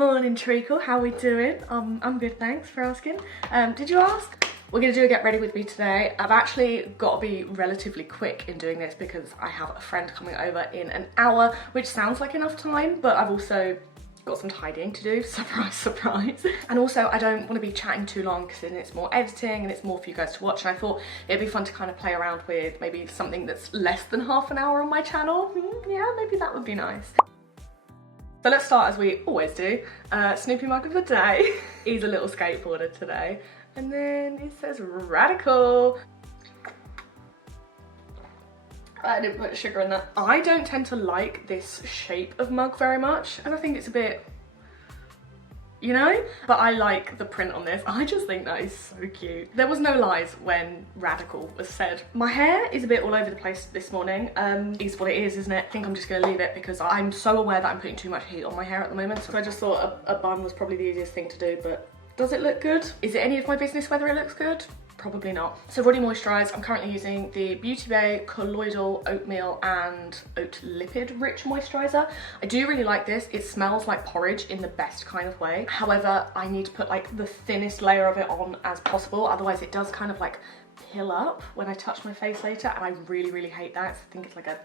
Morning treacle, how we doing? I'm good, thanks for asking. Did you ask? We're gonna do a get ready with me today. I've actually got to be relatively quick in doing this because I have a friend coming over in an hour, which sounds like enough time, but I've also got some tidying to do, surprise, surprise. And also I don't want to be chatting too long because then it's more editing and it's more for you guys to watch, and I thought it'd be fun to kind of play around with maybe something that's less than half an hour on my channel. Yeah, maybe that would be nice. So let's start as we always do. Snoopy mug of the day. He's a little skateboarder today. And then it says radical. I didn't put sugar in that. I don't tend to like this shape of mug very much, and I think it's a bit, you know? But I like the print on this. I just think that is so cute. There was no lies when radical was said. My hair is a bit all over the place this morning. Is what it is, isn't it? I think I'm just gonna leave it because I'm so aware that I'm putting too much heat on my hair at the moment. So I just thought a bun was probably the easiest thing to do, but does it look good? Is it any of my business whether it looks good? Probably not. So I've already moisturised. I'm currently using the Beauty Bay Colloidal Oatmeal and Oat Lipid Rich Moisturiser. I do really like this. It smells like porridge in the best kind of way. However, I need to put like the thinnest layer of it on as possible. Otherwise it does kind of like pill up when I touch my face later, and I really, really hate that. I think it's like a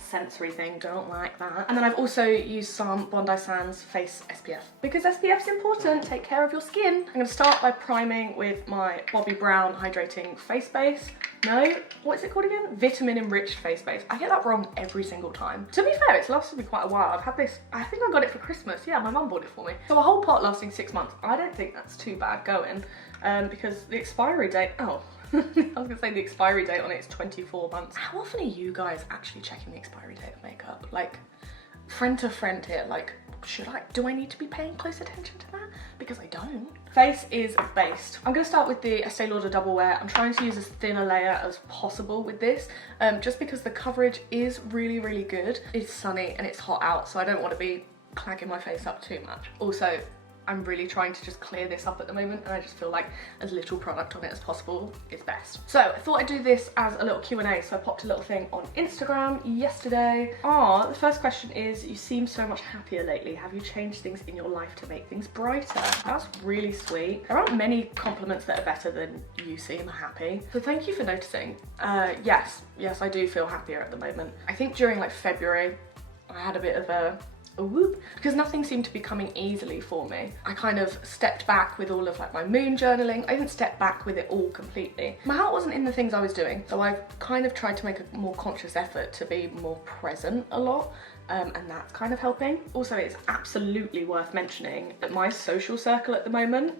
sensory thing, don't like that. And then I've also used some Bondi Sands Face SPF because SPF's important. Take care of your skin. I'm gonna start by priming with my Bobbi Brown Hydrating Face Base. No, what is it called again? Vitamin Enriched Face Base. I get that wrong every single time. To be fair, it's lasted me quite a while. I've had this, I think I got it for Christmas. Yeah, my mum bought it for me. So a whole pot lasting 6 months. I don't think that's too bad going, because the expiry date, oh, I was gonna say the expiry date on it is 24 months. How often are you guys actually checking the expiry date of makeup? Like, friend to friend here, like, do I need to be paying close attention to that? Because I don't. Face is based. I'm gonna start with the Estee Lauder Double Wear. I'm trying to use as thin a layer as possible with this, just because the coverage is really, really good. It's sunny and it's hot out, so I don't want to be clagging my face up too much. Also, I'm really trying to just clear this up at the moment, and I just feel like as little product on it as possible is best. So I thought I'd do this as a little Q&A, so I popped a little thing on Instagram yesterday. The first question is, you seem so much happier lately. Have you changed things in your life to make things brighter? That's really sweet. There aren't many compliments that are better than you seem happy. So thank you for noticing. Yes, I do feel happier at the moment. I think during like February, I had a bit of a whoop, because nothing seemed to be coming easily for me. I kind of stepped back with all of like my moon journaling. I didn't step back with it all completely. My heart wasn't in the things I was doing, so I've kind of tried to make a more conscious effort to be more present a lot, and that's kind of helping. Also, it's absolutely worth mentioning that my social circle at the moment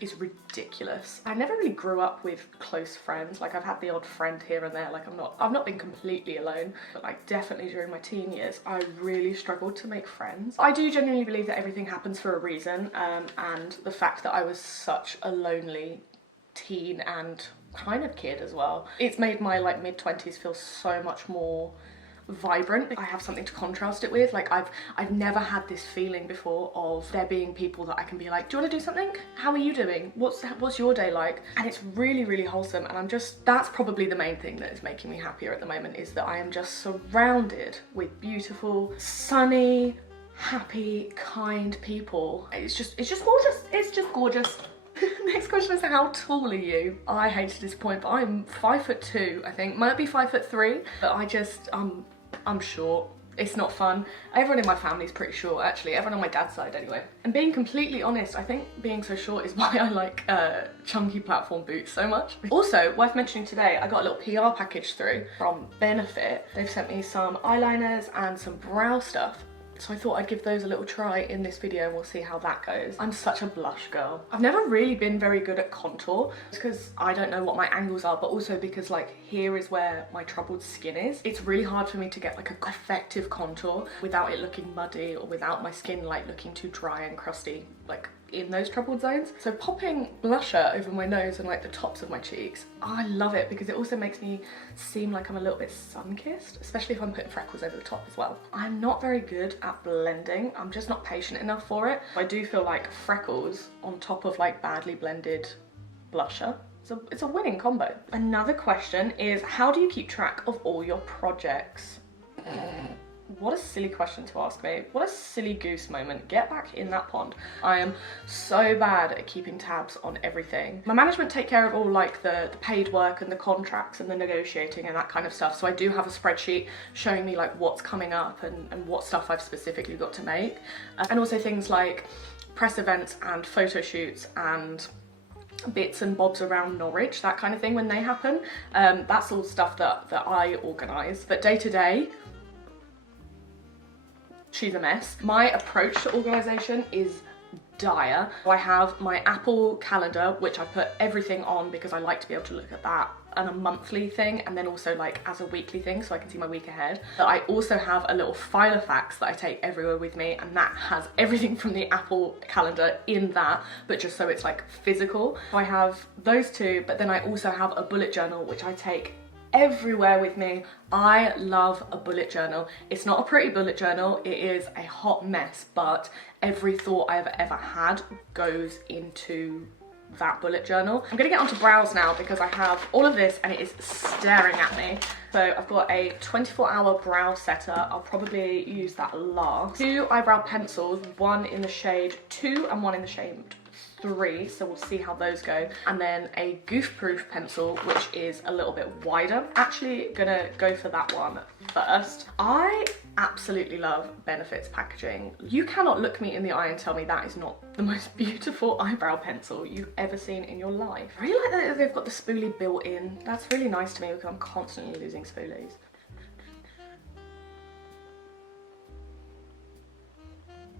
is ridiculous. I never really grew up with close friends. Like, I've had the odd friend here and there. Like, I've not been completely alone, but like definitely during my teen years, I really struggled to make friends. I do genuinely believe that everything happens for a reason, and the fact that I was such a lonely teen and kind of kid as well, it's made my like mid-20s feel so much more vibrant. I have something to contrast it with. Like, I've never had this feeling before of there being people that I can be like, do you want to do something? How are you doing? What's your day like? And it's really, really wholesome, and that's probably the main thing that is making me happier at the moment, is that I am just surrounded with beautiful, sunny, happy, kind people. It's just gorgeous. It's just gorgeous. Next question is, how tall are you? I hate to disappoint, but I'm 5'2", I think. Might be 5'3", but I'm short. It's not fun. Everyone in my family is pretty short, actually. Everyone on my dad's side, anyway. And being completely honest, I think being so short is why I like chunky platform boots so much. Also, worth mentioning today, I got a little PR package through from Benefit. They've sent me some eyeliners and some brow stuff. So I thought I'd give those a little try in this video, and we'll see how that goes. I'm such a blush girl. I've never really been very good at contour because I don't know what my angles are, but also because like here is where my troubled skin is. It's really hard for me to get like a effective contour without it looking muddy or without my skin like looking too dry and crusty, like in those troubled zones. So popping blusher over my nose and like the tops of my cheeks, I love it because it also makes me seem like I'm a little bit sun-kissed, especially if I'm putting freckles over the top as well. I'm not very good at blending. I'm just not patient enough for it. I do feel like freckles on top of like badly blended blusher, so it's a winning combo. Another question is, how do you keep track of all your projects? What a silly question to ask me. What a silly goose moment. Get back in that pond. I am so bad at keeping tabs on everything. My management take care of all like the paid work and the contracts and the negotiating and that kind of stuff. So I do have a spreadsheet showing me like what's coming up and what stuff I've specifically got to make. And also things like press events and photo shoots and bits and bobs around Norwich, that kind of thing when they happen. That's all stuff that I organise. But day to day, she's a mess. My approach to organisation is dire. I have my Apple calendar, which I put everything on because I like to be able to look at that on a monthly thing and then also like as a weekly thing so I can see my week ahead. But I also have a little Filofax that I take everywhere with me, and that has everything from the Apple calendar in that, but just so it's like physical. So I have those two, but then I also have a bullet journal which I take everywhere with me. I love a bullet journal. It's not a pretty bullet journal, it is a hot mess, but every thought I've ever had goes into that bullet journal. I'm gonna get onto brows now because I have all of this and it is staring at me. So I've got a 24-hour brow setter. I'll probably use that last. 2 eyebrow pencils, one in the shade 2 and one in the shade 3, so we'll see how those go. And then a goof-proof pencil, which is a little bit wider. Actually gonna go for that one first. I absolutely love Benefit's packaging. You cannot look me in the eye and tell me that is not the most beautiful eyebrow pencil you've ever seen in your life. I really like that they've got the spoolie built in. That's really nice to me because I'm constantly losing spoolies.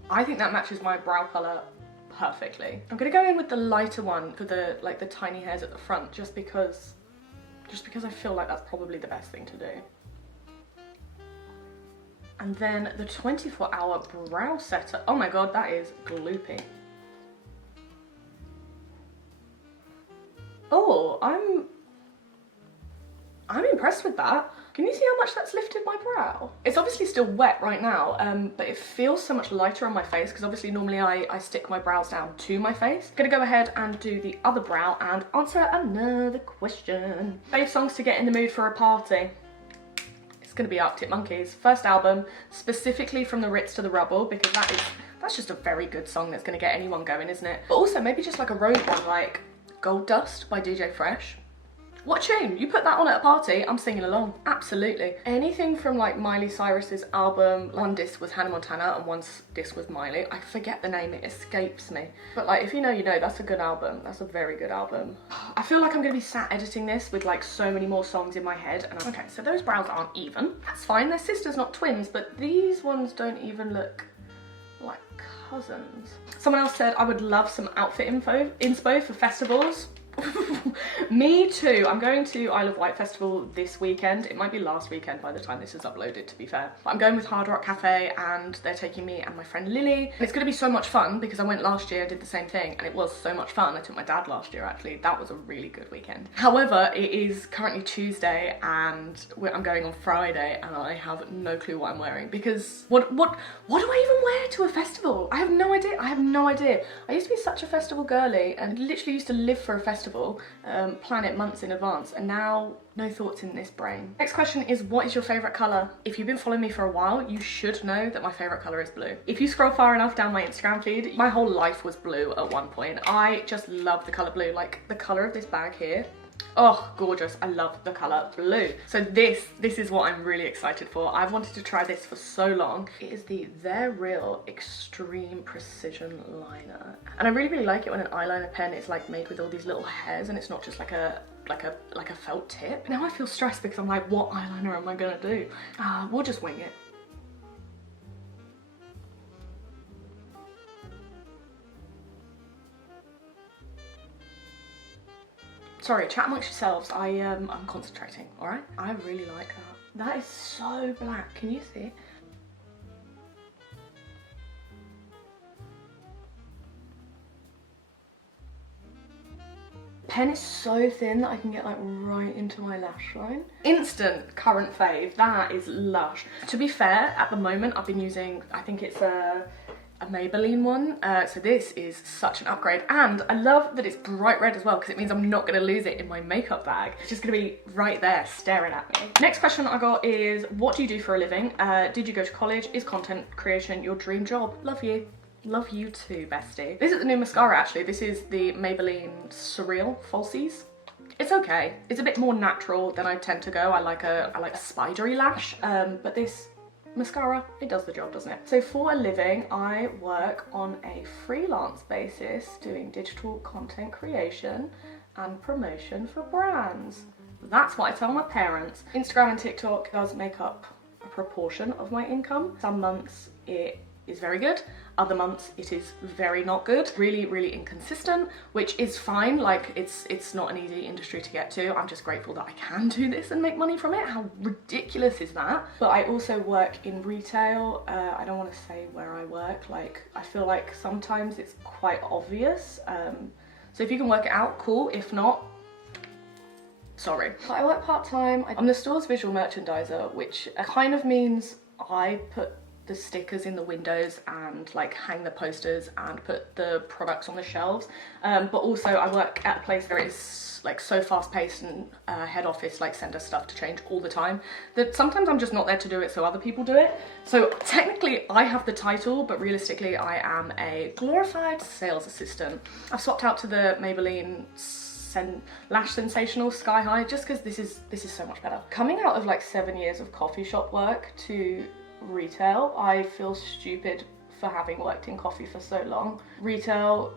I think that matches my brow colour perfectly. I'm gonna go in with the lighter one for the like the tiny hairs at the front just because I feel like that's probably the best thing to do. And then the 24-hour brow setter. Oh my god, that is gloopy. Oh, I'm impressed with that. Can you see how much that's lifted my brow? It's obviously still wet right now, but it feels so much lighter on my face because obviously normally I stick my brows down to my face. Gonna go ahead and do the other brow and answer another question. Fave songs to get in the mood for a party. It's gonna be Arctic Monkeys' first album, specifically From the Ritz to the Rubble, because that's just a very good song that's gonna get anyone going, isn't it? But also maybe just like a road one like Gold Dust by DJ Fresh. What tune? You put that on at a party, I'm singing along. Absolutely. Anything from like Miley Cyrus's album. One disc was Hannah Montana and one disc was Miley. I forget the name, it escapes me. But like, if you know, you know, that's a good album. That's a very good album. I feel like I'm gonna be sat editing this with like so many more songs in my head. And okay, so those brows aren't even. That's fine, they're sisters, not twins, but these ones don't even look like cousins. Someone else said I would love some outfit inspo for festivals. Me too. I'm going to Isle of Wight Festival this weekend. It might be last weekend by the time this is uploaded, to be fair. But I'm going with Hard Rock Cafe and they're taking me and my friend Lily. And it's going to be so much fun because I went last year, did the same thing, and it was so much fun. I took my dad last year actually. That was a really good weekend. However, it is currently Tuesday and I'm going on Friday and I have no clue what I'm wearing because what do I even wear to a festival? I have no idea. I have no idea. I used to be such a festival girly and literally used to live for a festival, plan it months in advance, and now no thoughts in this brain. Next question is, what is your favourite colour? If you've been following me for a while, you should know that my favourite colour is blue. If you scroll far enough down my Instagram feed, my whole life was blue at one point. I just love the colour blue, like the colour of this bag here. Oh, gorgeous. I love the colour blue. So this is what I'm really excited for. I've wanted to try this for so long. It is the They're Real Extreme Precision Liner. And I really like it when an eyeliner pen is like made with all these little hairs and it's not just like a felt tip. Now I feel stressed because I'm like, what eyeliner am I gonna do? We'll just wing it. Sorry, chat amongst yourselves. I'm concentrating, all right? I really like that. That is so black, can you see? Pen is so thin that I can get like right into my lash line. Instant current fave, that is Lush. To be fair, at the moment I've been using, I think it's a a Maybelline one. So this is such an upgrade, and I love that it's bright red as well because it means I'm not going to lose it in my makeup bag. It's just going to be right there staring at me. Next question I got is, what do you do for a living? Did you go to college? Is content creation your dream job? Love you. Love you too, bestie. This is the new mascara actually. This is the Maybelline Surreal Falsies. It's okay. It's a bit more natural than I tend to go. I like a spidery lash, but this mascara, it does the job, doesn't it? So for a living, I work on a freelance basis doing digital content creation and promotion for brands. That's what I tell my parents. Instagram and TikTok does make up a proportion of my income. Some months it is very good, other months it is very not good, really inconsistent, which is fine. Like it's not an easy industry to get to. I'm just grateful that I can do this and make money from it. How ridiculous is that? But I also work in retail. I don't want to say where I work, like I feel like sometimes it's quite obvious, so if you can work it out, cool. If not, sorry. But I work part-time. I'm the store's visual merchandiser, which kind of means I put the stickers in the windows and like hang the posters and put the products on the shelves, but also I work at a place where it's like so fast-paced and head office like send us stuff to change all the time that sometimes I'm just not there to do it, so other people do it. So technically I have the title, but realistically I am a glorified sales assistant. I've swapped out to the Maybelline Lash Sensational Sky High just because this is so much better. Coming out of like 7 years of coffee shop work to retail, I feel stupid for having worked in coffee for so long. Retail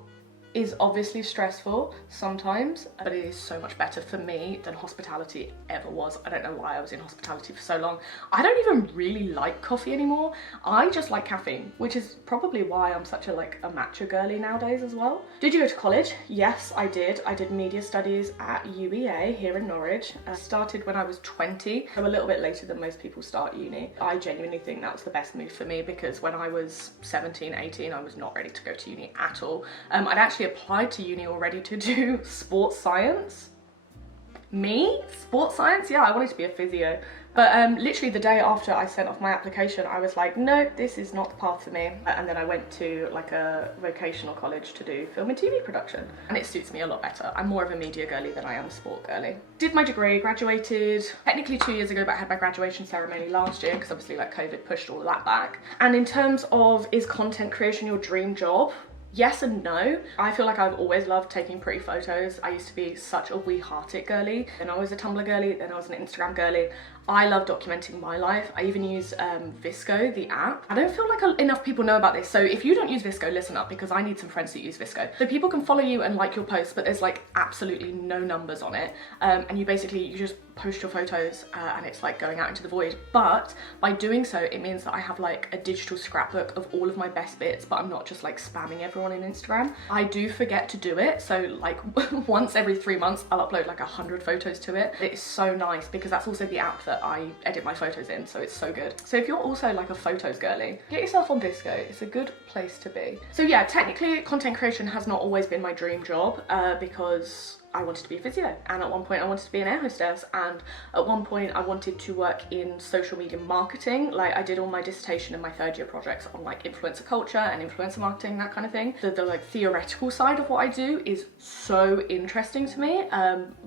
is obviously stressful sometimes, but it is so much better for me than hospitality ever was. I don't know why I was in hospitality for so long. I don't even really like coffee anymore. I just like caffeine, which is probably why I'm such a matcha girly nowadays as well. Did you go to college? Yes, I did. I did media studies at UEA here in Norwich. I started when I was 20, so a little bit later than most people start uni. I genuinely think that was the best move for me because when I was 17, 18, I was not ready to go to uni at all. I'd actually applied to uni already to do sports science. Me? Sports science? Yeah, I wanted to be a physio. But literally the day after I sent off my application, I was like, no, this is not the path for me. And then I went to like a vocational college to do film and TV production. And it suits me a lot better. I'm more of a media girly than I am a sport girly. Did my degree, graduated technically 2 years ago, but I had my graduation ceremony last year because obviously like COVID pushed all of that back. And in terms of, is content creation your dream job? Yes and no. I feel like I've always loved taking pretty photos. I used to be such a wee hearted girly. Then I was a Tumblr girly, then I was an Instagram girly. I love documenting my life. I even use Visco, the app. I don't feel like enough people know about this. So if you don't use Visco, listen up, because I need some friends that use Visco. So people can follow you and like your posts, but there's like absolutely no numbers on it. And you just post your photos and it's like going out into the void. But by doing so, it means that I have like a digital scrapbook of all of my best bits, but I'm not just like spamming everyone in Instagram. I do forget to do it. So like once every 3 months, I'll upload like 100 photos to it. It is so nice because that's also the app that I edit my photos in, so it's so good. So if you're also like a photos girly, get yourself on Visco. It's a good place to be. So yeah, technically content creation has not always been my dream job because I wanted to be a physio, and at one point I wanted to be an air hostess, and at one point I wanted to work in social media marketing. Like I did all my dissertation and my third year projects on like influencer culture and influencer marketing, that kind of thing. The like theoretical side of what I do is so interesting to me,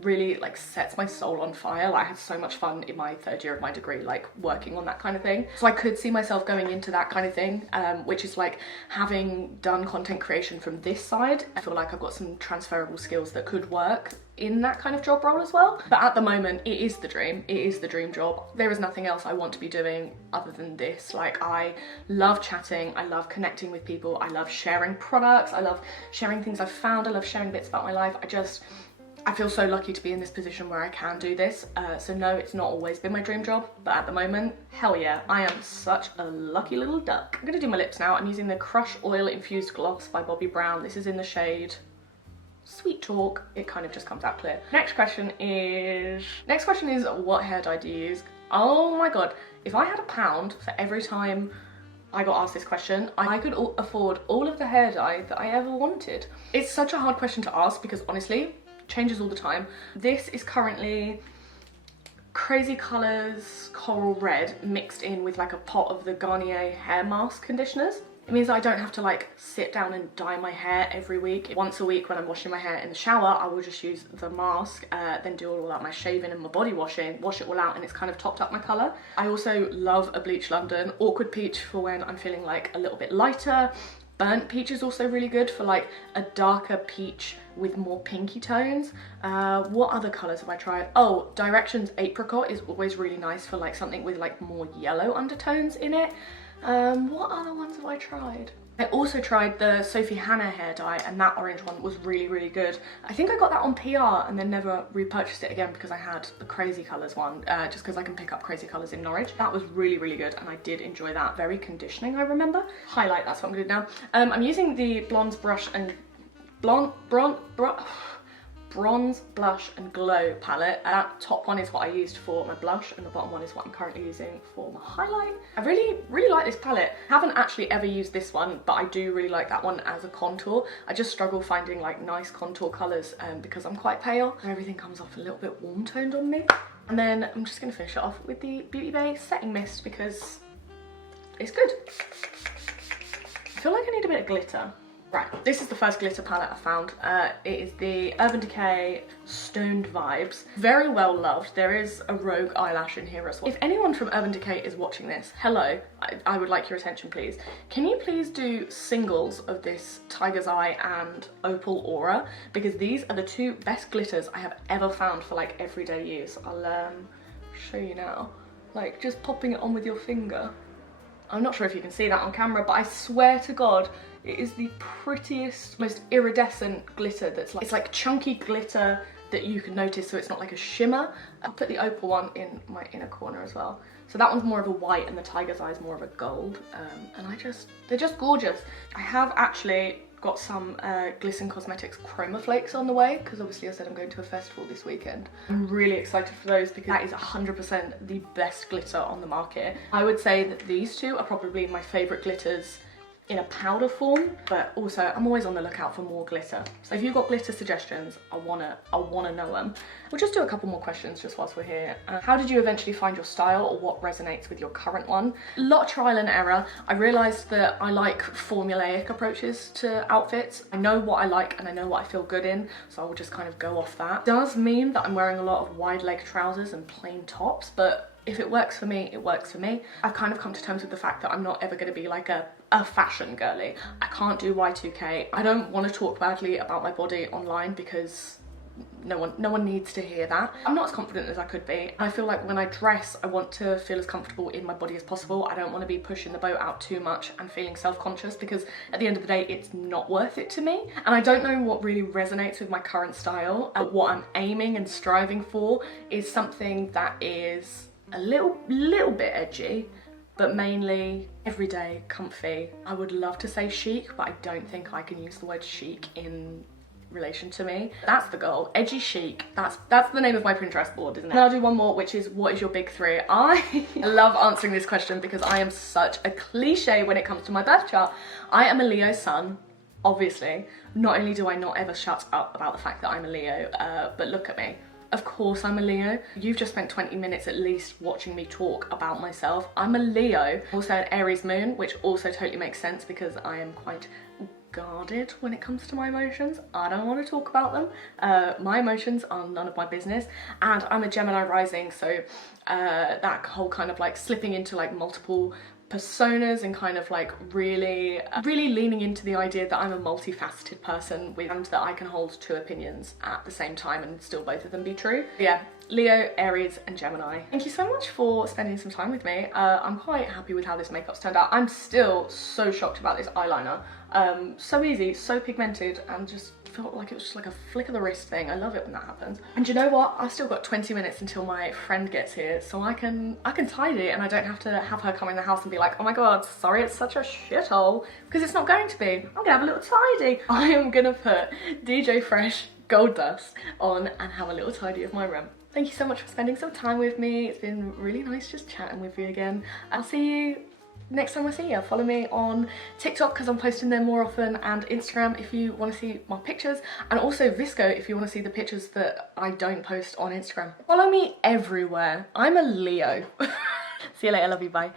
really like sets my soul on fire. Like I had so much fun in my third year of my degree, like working on that kind of thing. So I could see myself going into that kind of thing, which is like having done content creation from this side, I feel like I've got some transferable skills that could work in that kind of job role as well. But at the moment, it is the dream. It is the dream job. There is nothing else I want to be doing other than this. Like I love chatting. I love connecting with people. I love sharing products. I love sharing things I've found. I love sharing bits about my life. I feel so lucky to be in this position where I can do this. So no, it's not always been my dream job, but at the moment, hell yeah, I am such a lucky little duck. I'm gonna do my lips now. I'm using the Crush Oil Infused Gloss by Bobbi Brown. This is in the shade Sweet Talk. It kind of just comes out clear. Next question is what hair dye do you use? Oh my god, if I had £1 for every time I got asked this question, I could afford all of the hair dye that I ever wanted. It's such a hard question to ask because honestly, changes all the time. This is currently Crazy Colours Coral Red mixed in with like a pot of the Garnier hair mask conditioners. It means that I don't have to like sit down and dye my hair every week. Once a week when I'm washing my hair in the shower, I will just use the mask, then do all like my shaving and my body washing, wash it all out, and it's kind of topped up my colour. I also love a Bleach London Awkward Peach for when I'm feeling like a little bit lighter. Burnt peach is also really good for like a darker peach with more pinky tones. What other colours have I tried? Oh, Directions Apricot is always really nice for like something with like more yellow undertones in it. What other ones have I tried? I also tried the Sophie Hannah hair dye, and that orange one was really, really good. I think I got that on PR and then never repurchased it again because I had the Crazy Colours one, just because I can pick up Crazy Colours in Norwich. That was really, really good, and I did enjoy that. Very conditioning, I remember. Highlight, that's what I'm gonna do now. I'm using the Bronze Blush and Bronze Blush and Glow palette. That top one is what I used for my blush, and the bottom one is what I'm currently using for my highlight. I really, really like this palette. I haven't actually ever used this one, but I do really like that one as a contour. I just struggle finding like nice contour colours because I'm quite pale. Everything comes off a little bit warm toned on me. And then I'm just gonna finish it off with the Beauty Bay Setting Mist because it's good. I feel like I need a bit of glitter. Right, this is the first glitter palette I found. It is the Urban Decay Stoned Vibes. Very well loved. There is a rogue eyelash in here as well. If anyone from Urban Decay is watching this, hello, I would like your attention please. Can you please do singles of this Tiger's Eye and Opal Aura? Because these are the two best glitters I have ever found for like everyday use. I'll show you now. Like just popping it on with your finger. I'm not sure if you can see that on camera, but I swear to God, it is the prettiest, most iridescent glitter that's like, it's like chunky glitter that you can notice so it's not like a shimmer. I'll put the opal one in my inner corner as well. So that one's more of a white and the Tiger's Eye is more of a gold. And they're just gorgeous. I have actually got some Glisten Cosmetics Chroma Flakes on the way because obviously I said I'm going to a festival this weekend. I'm really excited for those because that is 100% the best glitter on the market. I would say that these two are probably my favourite glitters in a powder form, but also I'm always on the lookout for more glitter. So if you've got glitter suggestions, I wanna know them. We'll just do a couple more questions just whilst we're here. How did you eventually find your style, or what resonates with your current one? A lot of trial and error. I realised that I like formulaic approaches to outfits. I know what I like and I know what I feel good in, so I will just kind of go off that. It does mean that I'm wearing a lot of wide leg trousers and plain tops, but if it works for me, it works for me. I've kind of come to terms with the fact that I'm not ever going to be like a fashion girly. I can't do Y2K. I don't want to talk badly about my body online because no one needs to hear that. I'm not as confident as I could be. I feel like when I dress, I want to feel as comfortable in my body as possible. I don't want to be pushing the boat out too much and feeling self-conscious because at the end of the day, it's not worth it to me. And I don't know what really resonates with my current style. What I'm aiming and striving for is something that is a little bit edgy, but mainly everyday, comfy. I would love to say chic, but I don't think I can use the word chic in relation to me. That's the goal, edgy chic. That's the name of my Pinterest board, isn't it? And I'll do one more, which is what is your big three? I love answering this question because I am such a cliche when it comes to my birth chart. I am a Leo sun, obviously. Not only do I not ever shut up about the fact that I'm a Leo, but look at me. Of course I'm a Leo. You've just spent 20 minutes at least watching me talk about myself. I'm a Leo. Also an Aries moon, which also totally makes sense because I am quite guarded when it comes to my emotions. I don't want to talk about them. My emotions are none of my business. And I'm a Gemini rising, so that whole kind of like slipping into like multiple personas and kind of like really leaning into the idea that I'm a multifaceted person and that I can hold two opinions at the same time and still both of them be true. Yeah, Leo, Aries and Gemini. Thank you so much for spending some time with me. I'm quite happy with how this makeup's turned out. I'm still so shocked about this eyeliner. So easy, so pigmented, and just felt like it was just like a flick of the wrist thing. I love it when that happens. And you know what? I've still got 20 minutes until my friend gets here, so I can tidy and I don't have to have her come in the house and be like, oh my god, sorry it's such a shithole, because it's not going to be. I'm gonna have a little tidy. I am gonna put DJ Fresh Gold Dust on and have a little tidy of my room. Thank you so much for spending some time with me. It's been really nice just chatting with you again. I'll see you next time I see you. Follow me on TikTok because I'm posting there more often, and Instagram if you want to see my pictures, and also Visco if you want to see the pictures that I don't post on Instagram. Follow me everywhere. I'm a Leo. See you later, love you, bye.